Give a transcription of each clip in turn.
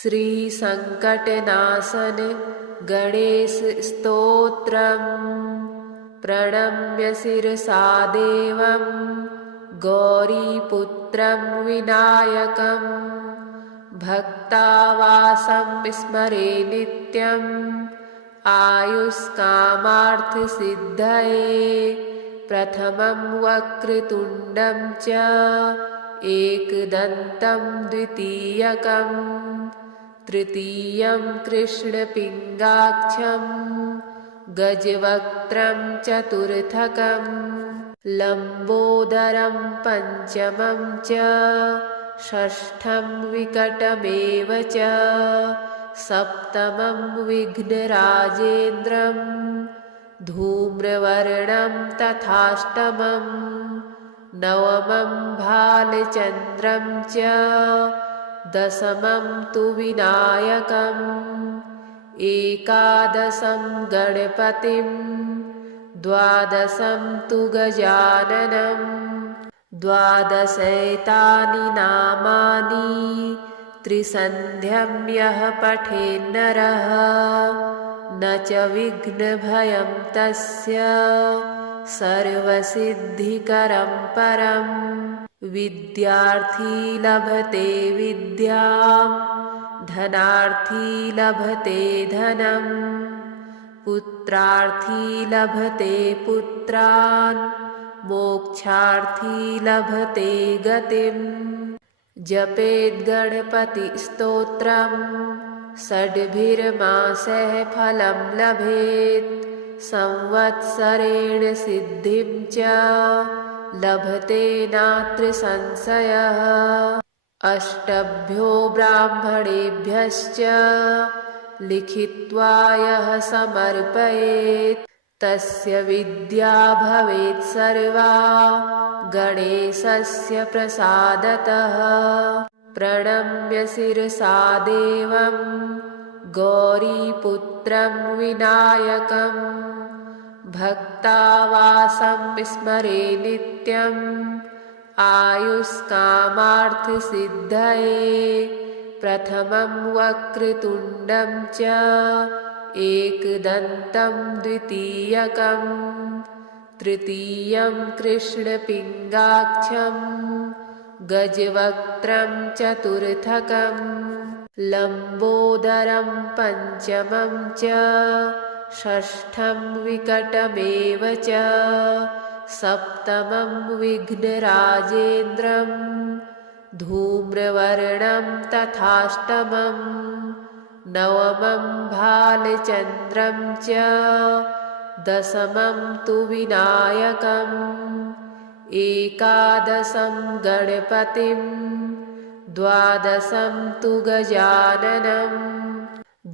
श्री संकटनाशन गणेश स्तोत्रम्। प्रणम्य शिरसा देवं गौरीपुत्रं विनायकं भक्तावासं स्मरे नित्यम् आयुष्कामार्थसिद्धये। प्रथमं वक्रतुण्डं च एकदन्तं द्वितीयकं तृतीयं कृष्णपिङ्गाक्षं गजवक्त्रं चतुर्थकं लम्बोदरं पञ्चमं च षष्ठं विकटमेव च सप्तमं विघ्नराजेन्द्रं धूम्रवर्णं तथाष्टमं नवमं भालचन्द्रं च दशमं तु विनायकम् एकादशं गणपतिं द्वादशं तु गजाननं द्वादशैतानि नामानि त्रिसन्ध्यं यः पठेन्नरः न च विघ्नभयं तस्य सर्वसिद्धिकरं परम्। विद्यार्थी लभते विद्यां धनार्थी लभते धनं पुत्रार्थी लभते पुत्रान् मोक्षार्थी लभते गतिम्। जपेद् गणपतिस्तोत्रं षड्भिर्मासैः फलं लभेत् संवत्सरेण सिद्धिं च लभते नात्र संशयः। अष्टभ्यो ब्राह्मणेभ्यश्च लिखित्वा यः समर्पयेत् तस्य विद्या भवेत् सर्वा गणेशस्य प्रसादतः। प्रणम्य शिरसा देवं गौरीपुत्रं विनायकं भक्तावासं स्मरे नित्यम् आयुष्कामार्थसिद्धये। प्रथमं वक्रतुण्डं च एकदन्तं द्वितीयकं तृतीयं कृष्णपिङ्गाक्षं गजवक्त्रं चतुर्थकं लम्बोदरं पञ्चमं च षष्ठं विकटमेव च सप्तमं विघ्नराजेन्द्रं धूम्रवर्णं तथाष्टमं नवमं भालचन्द्रं च दशमं तु विनायकम् एकादशं गणपतिं द्वादशं तु गजाननं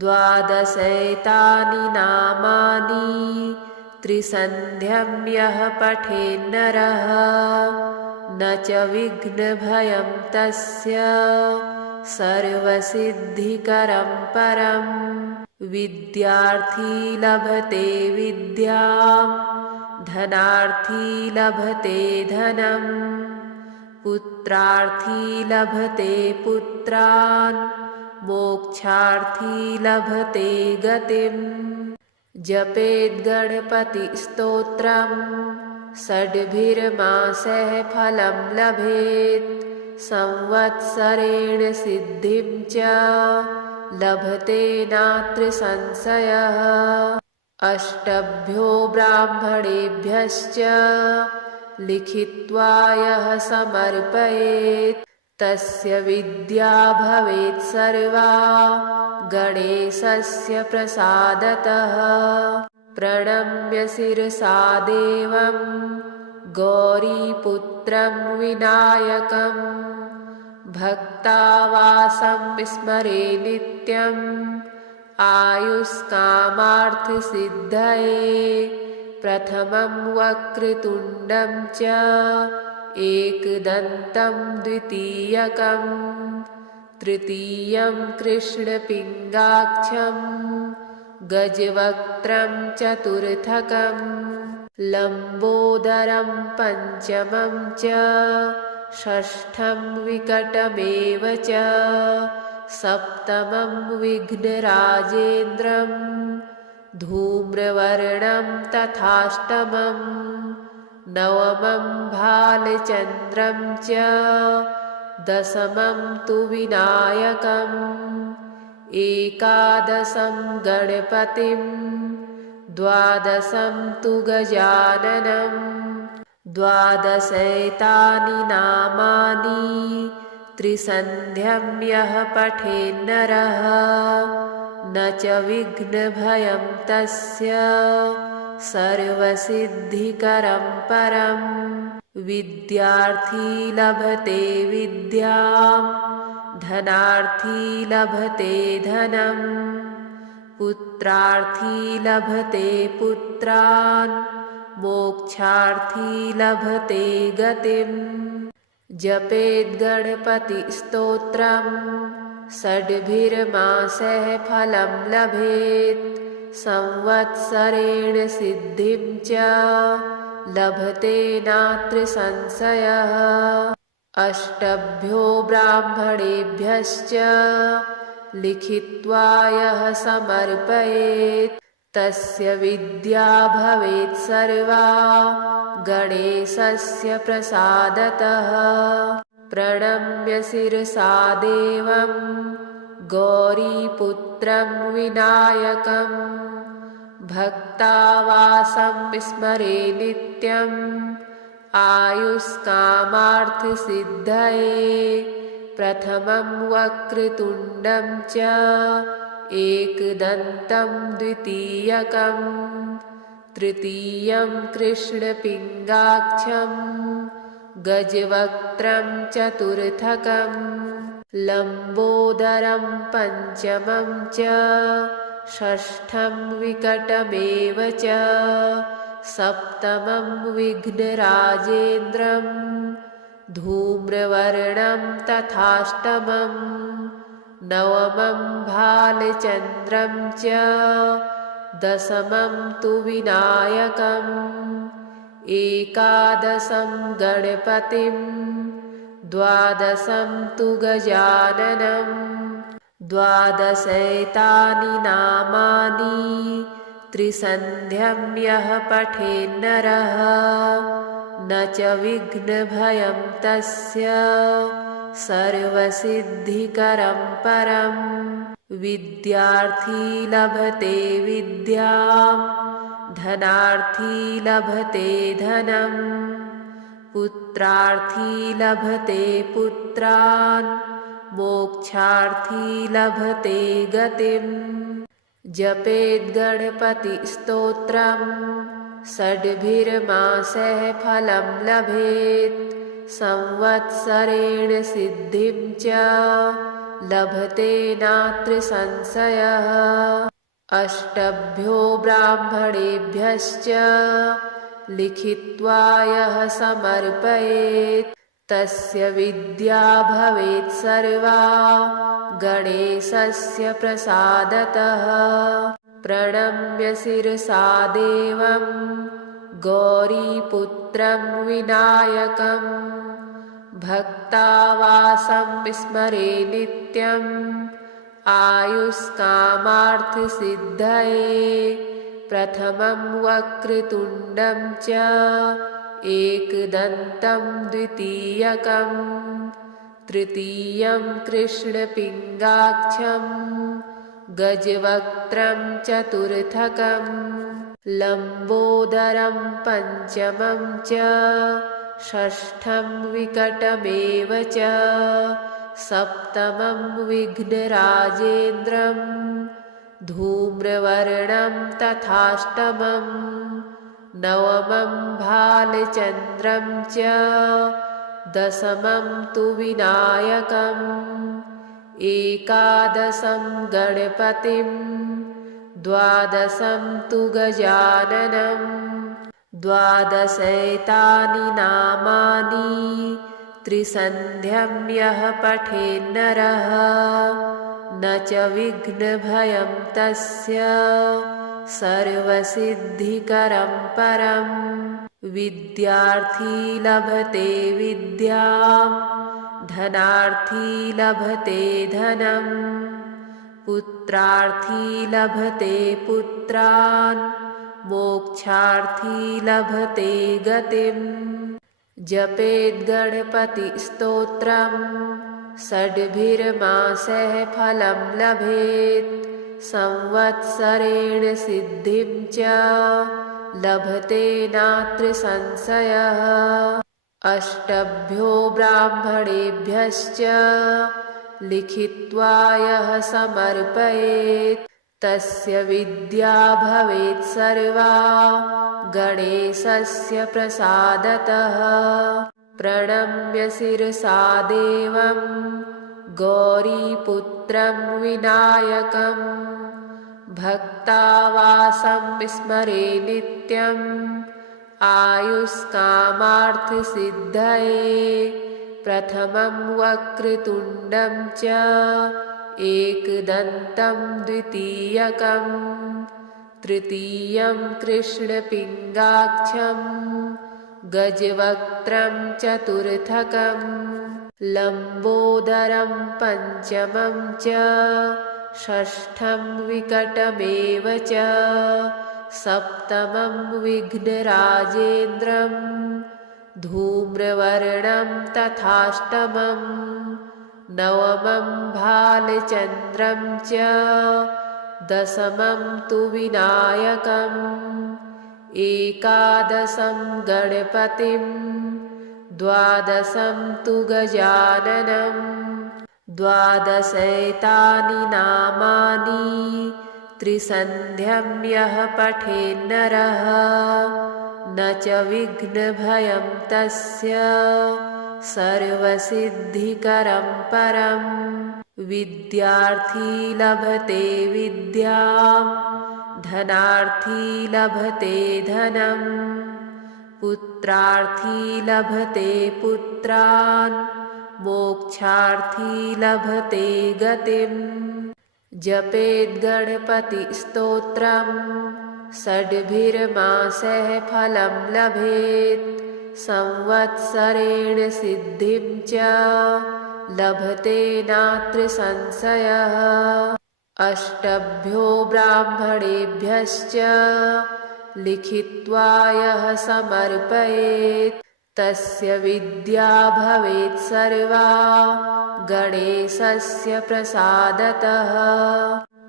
द्वादशैतानि नामानि त्रिसन्ध्यं यः पठेन्नरः न च विघ्नभयं तस्य सर्वसिद्धिकरं परम्। विद्यार्थी लभते विद्यां धनार्थी लभते धनं पुत्रार्थी लभते पुत्रान् मोक्षार्थी लभते गतिम्। जपेद् गणपतिस्तोत्रं षड्भिर्मासैः फलं लभेत् संवत्सरेण सिद्धिं च लभते नात्र संशयः। अष्टभ्यो ब्राह्मणेभ्यश्च लिखित्वा यः समर्पयेत् तस्य विद्या भवेत् सर्वा गणेशस्य प्रसादतः। प्रणम्य शिरसा देवं गौरीपुत्रं विनायकं भक्तावासं स्मरे नित्यम् आयुष्कामार्थसिद्धये। प्रथमं वक्रतुण्डं च एकदन्तं द्वितीयकं तृतीयं कृष्णपिङ्गाक्षं गजवक्त्रं चतुर्थकं लम्बोदरं पञ्चमं च षष्ठं विकटमेव च सप्तमं विघ्नराजेन्द्रं धूम्रवर्णं तथाष्टमं नवमं भालचन्द्रं च दशमं तु विनायकम् एकादशं गणपतिं द्वादशं तु गजाननं द्वादशैतानि नामानि त्रिसन्ध्यं यः पठेन्नरः न च विघ्नभयं तस्य सर्वसिद्धिकरं परम् विद्यार्थी लभते विद्यां धनार्थी लभते धनं पुत्रार्थी लभते पुत्रान् मोक्षार्थी लभते गतिम् जपेद्गणपतिस्तोत्रं षड्भिर्मासैः फलं लभेत् संवत्सरेण सिद्धिं च लभते नात्र संशयः अष्टभ्यो ब्राह्मणेभ्यश्च लिखित्वा यः समर्पयेत् तस्य विद्या भवेत् सर्वा गणेशस्य प्रसादतः प्रणम्य शिरसा देवं गौरीपुत्रं विनायकं भक्तावासं स्मरे नित्यम् आयुष्कामार्थसिद्धये प्रथमं वक्रतुण्डं च एकदन्तं द्वितीयकं तृतीयं कृष्णपिङ्गाक्षं गजवक्त्रं चतुर्थकं लम्बोदरं पञ्चमं च षष्ठं विकटमेव च सप्तमं विघ्नराजेन्द्रं धूम्रवर्णं तथाष्टमं नवमं भालचन्द्रं च दशमं तु विनायकम् एकादशं गणपतिं द्वादशं तु गजाननं द्वादशैतानि नामानि त्रिसन्ध्यं यः पठेन्नरः न च विघ्नभयं तस्य सर्वसिद्धिकरं परम् विद्यार्थी लभते विद्यां धनार्थी लभते धनं पुत्रार्थी लभते पुत्रान् मोक्षार्थी लभते गतिम् जपेद्गणपतिस्तोत्रं षड्भिर्मासैः फलं लभेत् संवत्सरेण सिद्धिं च लभते नात्र संशयः अष्टभ्यो ब्राह्मणेभ्यश्च लिखित्वा यः समर्पयेत् तस्य विद्या भवेत् सर्वा गणेशस्य प्रसादतः प्रणम्य शिरसा देवं गौरीपुत्रं विनायकं भक्तावासं स्मरे नित्यम् आयुष्कामार्थसिद्धये प्रथमं वक्रतुण्डं च एकदन्तं द्वितीयकं तृतीयं कृष्णपिङ्गाक्षं गजवक्त्रं चतुर्थकं लम्बोदरं पञ्चमं च षष्ठं विकटमेव च सप्तमं विघ्नराजेन्द्रं धूम्रवर्णं तथाष्टमं नवमं भालचन्द्रं च दशमं तु विनायकम् एकादशं गणपतिं द्वादशं तु गजाननं द्वादशैतानि नामानि त्रिसन्ध्यं यः पठेन्नरः न च विघ्नभयं तस्य सर्वसिद्धिकरं परम् विद्यार्थी लभते विद्यां धनार्थी लभते धनम् पुत्रार्थी लभते पुत्रान् मोक्षार्थी लभते गतिम् जपेद्गणपतिस्तोत्रम् षड्भिर्मासैः फलं लभेत् संवत्सरेण सिद्धिं च लभते नात्र संशयः अष्टभ्यो ब्राह्मणेभ्यश्च लिखित्वा यः समर्पयेत् तस्य विद्या भवेत् सर्वा गणेशस्य प्रसादतः प्रणम्य शिरसा देवं गौरीपुत्रं विनायकं भक्तावासं स्मरे नित्यम् आयुष्कामार्थसिद्धये प्रथमं वक्रतुण्डं च एकदन्तं द्वितीयकं तृतीयं कृष्णपिङ्गाक्षं गजवक्त्रं चतुर्थकं लम्बोदरं पञ्चमं च षष्ठं विकटमेव च सप्तमं विघ्नराजेन्द्रं धूम्रवर्णं तथाष्टमं नवमं भालचन्द्रं च दशमं तु विनायकम् एकादशं गणपतिं द्वादशं तु गजाननं द्वादशैतानि नामानि त्रिसन्ध्यं यः पठेन्नरः न च विघ्नभयं तस्य सर्वसिद्धिकरं परम् विद्यार्थी लभते विद्यां धनार्थी लभते धनम् पुत्रार्थी लभते पुत्रान् मोक्षार्थी लभते गतिम् जपेद्गणपतिस्तोत्रम् षड्भिर्मासैः फलं लभेत् संवत्सरेण सिद्धिं च लभते नात्र संशयः अष्टभ्यो ब्राह्मणेभ्यश्च लिखित्वा यः समर्पयेत् तस्य विद्या भवेत् सर्वा गणेशस्य प्रसादतः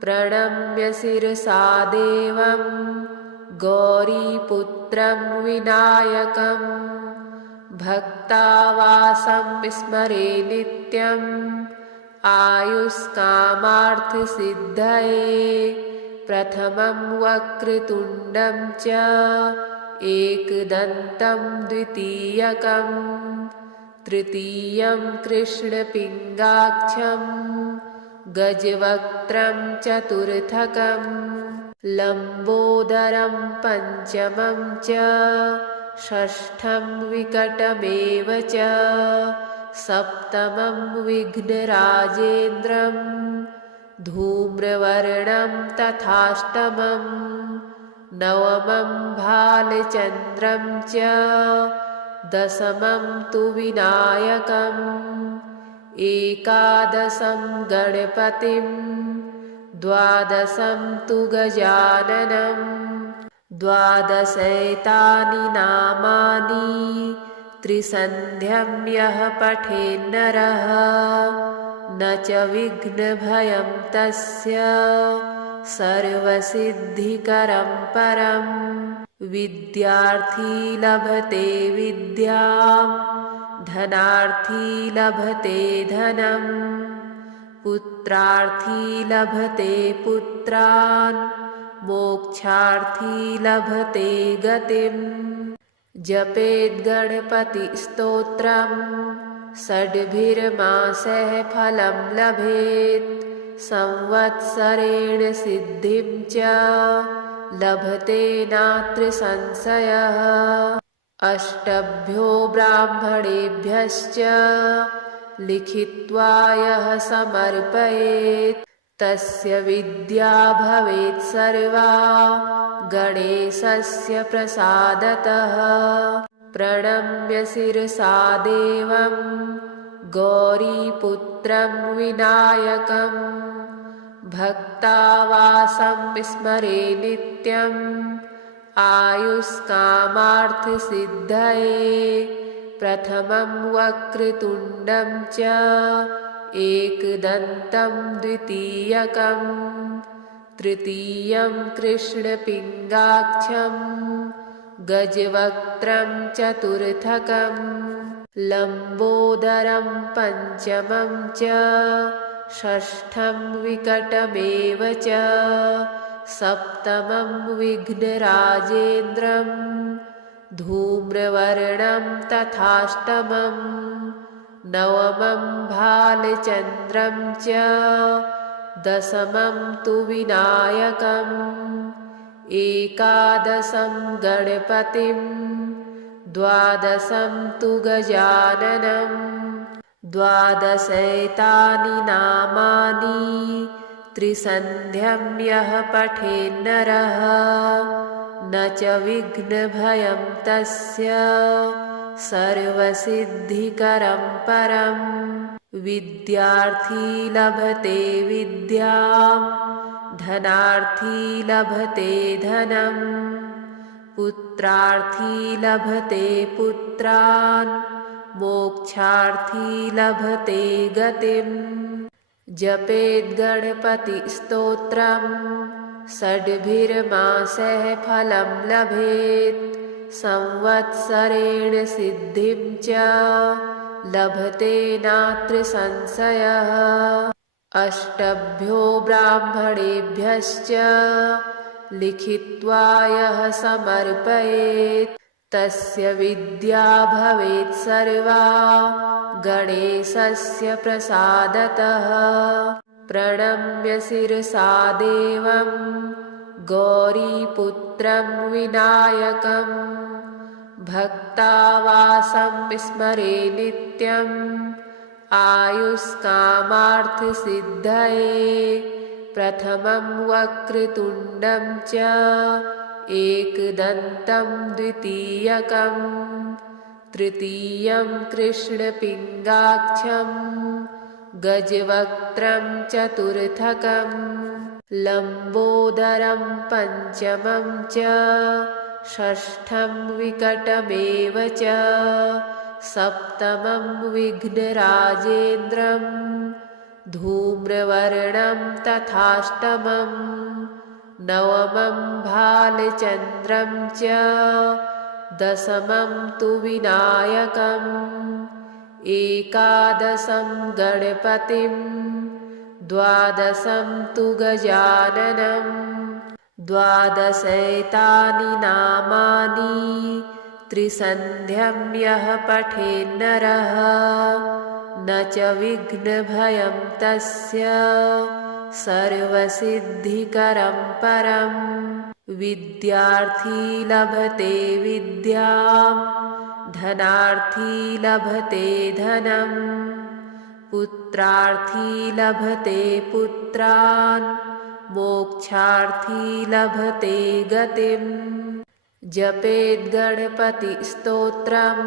प्रणम्य शिरसा देवं गौरीपुत्रं विनायकं भक्तावासं स्मरे नित्यम् आयुष्कामार्थसिद्धये प्रथमं वक्रतुण्डं च एकदन्तं द्वितीयकं तृतीयं कृष्णपिङ्गाक्षं गजवक्त्रं चतुर्थकं लम्बोदरं पञ्चमं च षष्ठं विकटमेव च सप्तमं विघ्नराजेन्द्रं धूम्रवर्णं तथाष्टमं नवमं भालचन्द्रं च दशमं तु विनायकम् एकादशं गणपतिं द्वादशं तु गजाननं द्वादशैतानि नामानि त्रिसन्ध्यं यः पठेन्नरः न च विघ्नभयं तस्य सर्वसिद्धिकरं परम् विद्यार्थी लभते विद्यां धनार्थी लभते धनम् पुत्रार्थी लभते पुत्रान् मोक्षार्थी लभते गतिम् जपेद्गणपतिस्तोत्रम् षड्भिर्मासैः फलं लभेत् संवत्सरेण सिद्धिं च लभते नात्र संशयः अष्टभ्यो ब्राह्मणेभ्यश्च लिखित्वा यः समर्पयेत् तस्य विद्या भवेत् सर्वा गणेशस्य प्रसादतः प्रणम्य शिरसा देवं गौरीपुत्रं विनायकं भक्तावासं स्मरे नित्यम् आयुष्कामार्थसिद्धये प्रथमं वक्रतुण्डं च एकदन्तं द्वितीयकं तृतीयं कृष्णपिङ्गाक्षं गजवक्त्रं चतुर्थकं लम्बोदरं पञ्चमं च षष्ठं विकटमेव च सप्तमं विघ्नराजेन्द्रं धूम्रवर्णं तथाष्टमं नवमं भालचन्द्रं च दशमं तु विनायकम् एकादशं गणपतिं द्वादशं तु गजाननं द्वादशैतानि नामानि त्रिसन्ध्यं यः पठेन्नरः न च विघ्नभयं तस्य सर्वसिद्धिकरं परं विद्यार्थी लभते विद्यां धनार्थी लभते धनं पुत्रार्थी लभते पुत्रान् मोक्षार्थी लभते गतिम् जपेद्गणपतिस्तोत्रं षड्भिर्मासैः फलं लभेत् संवत्सरेण सिद्धिं च लभते नात्र संशयः अष्टभ्यो ब्राह्मणेभ्यश्च लिखित्वा यः समर्पयेत् तस्य विद्या भवेत् सर्वा गणेशस्य प्रसादतः प्रणम्य शिरसा देवं गौरीपुत्रं विनायकं भक्तावासं स्मरे नित्यम् आयुष्कामार्थसिद्धये प्रथमं वक्रतुण्डं च एकदन्तं द्वितीयकं तृतीयं कृष्णपिङ्गाक्षं गजवक्त्रं चतुर्थकं लम्बोदरं पञ्चमं च षष्ठं विकटमेव च सप्तमं विघ्नराजेन्द्रं धूम्रवर्णं तथाष्टमं नवमं भालचन्द्रं च दशमं तु विनायकम् एकादशं गणपतिं द्वादशं तु गजाननं द्वादशैतानि नामानि त्रिसन्ध्यं यः पठेन्नरः न च विघ्नभयं तस्य सर्वसिद्धिकरं परं विद्यार्थी लभते विद्यां धनार्थी लभते धनं पुत्रार्थी लभते पुत्रान् मोक्षार्थी लभते गतिम् जपेद्गणपतिस्तोत्रं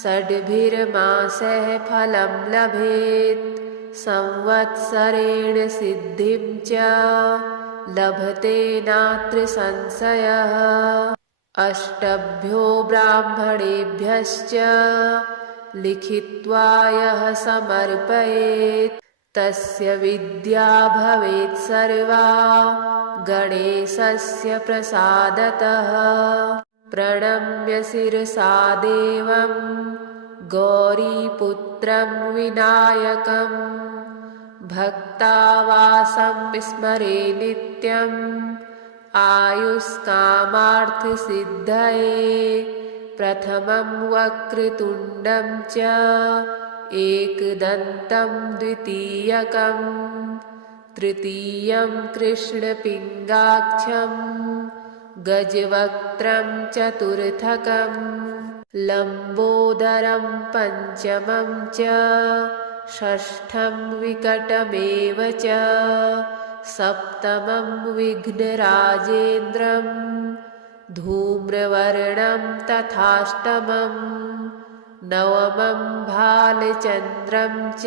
षड्भिर्मासैः फलं लभेत् संवत्सरेण सिद्धिं च लभते नात्र संशयः अष्टभ्यो ब्राह्मणेभ्यश्च लिखित्वा यः समर्पयेत् तस्य विद्या भवेत् सर्वा गणेशस्य प्रसादतः प्रणम्य शिरसा देवं गौरीपुत्रं विनायकं भक्तावासं स्मरे नित्यम् आयुष्कामार्थसिद्धये प्रथमं वक्रतुण्डं च एकदन्तं द्वितीयकं तृतीयं कृष्णपिङ्गाक्षं गजवक्त्रं चतुर्थकं लम्बोदरं पञ्चमं च षष्ठं विकटमेव च सप्तमं विघ्नराजेन्द्रं धूम्रवर्णं तथाष्टमं नवमं भालचन्द्रं च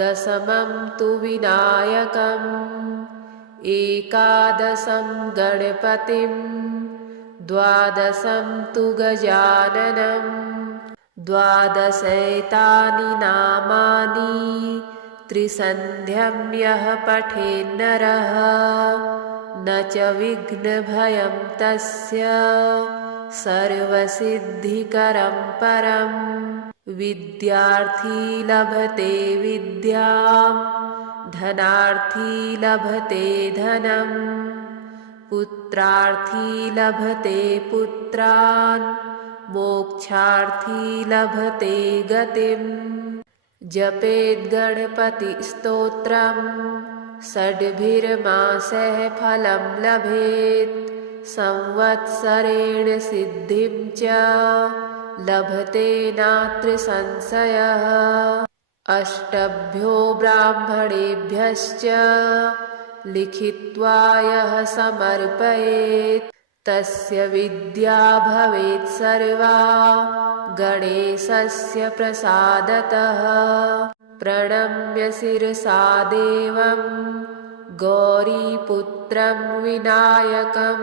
दशमं तु विनायकम् एकादशं गणपतिं द्वादशं तु गजाननम् द्वादशैतानि नामानि त्रिसन्ध्यं यः पठेन्नरः न च विघ्नभयं तस्य सर्वसिद्धिकरं परम् विद्यार्थी लभते विद्यां धनार्थी लभते धनम् पुत्रार्थी लभते पुत्रान् मोक्षार्थी लभते गतिम् जपेद्गणपतिस्तोत्रम् षड्भिर्मासैः फलं लभेत् संवत्सरेण सिद्धिं च लभते नात्र संशयः अष्टभ्यो ब्राह्मणेभ्यश्च लिखित्वा यः समर्पयेत् तस्य विद्या भवेत् सर्वा गणेशस्य प्रसादतः प्रणम्य शिरसा देवं गौरीपुत्रं विनायकं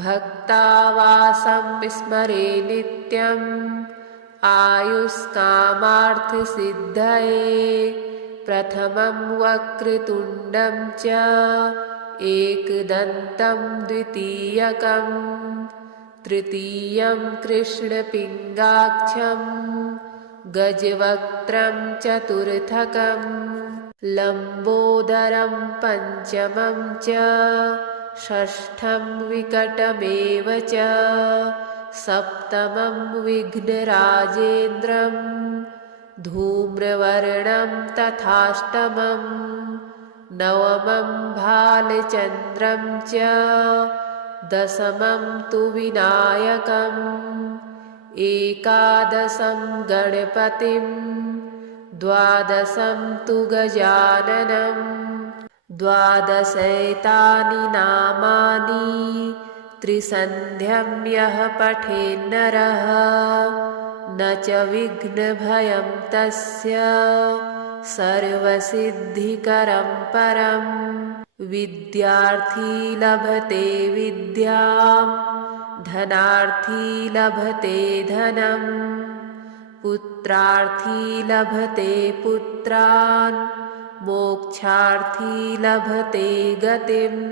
भक्तावासं स्मरे नित्यम् आयुष्कामार्थसिद्धये प्रथमं वक्रतुण्डं च एकदन्तं द्वितीयकं तृतीयं कृष्णपिङ्गाक्षं गजवक्त्रं चतुर्थकं लम्बोदरं पञ्चमं च षष्ठं विकटमेव च सप्तमं विघ्नराजेन्द्रं धूम्रवर्णं तथाष्टमं नवमं भालचन्द्रं च दशमं तु विनायकम् एकादशं गणपतिं द्वादशं तु गजाननं द्वादशैतानि नामानि त्रिसन्ध्यं यः पठेन्नरः न च विघ्नभयं तस्य सर्वसिद्धिकरं परम् विद्यार्थी लभते विद्यां धनार्थी लभते धनम् पुत्रार्थी लभते पुत्रान् मोक्षार्थी लभते गतिम्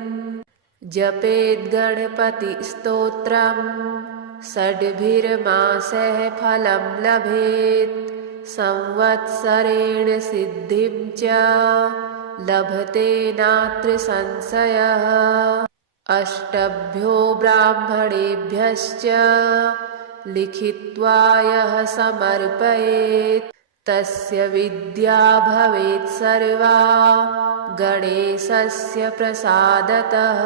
जपेद्गणपतिस्तोत्रम् षड्भिर्मासैः फलं लभेत् संवत्सरेण सिद्धिं च लभते नात्र संशयः अष्टभ्यो ब्राह्मणेभ्यश्च लिखित्वा यः समर्पयेत् तस्य विद्या भवेत् सर्वा गणेशस्य प्रसादतः।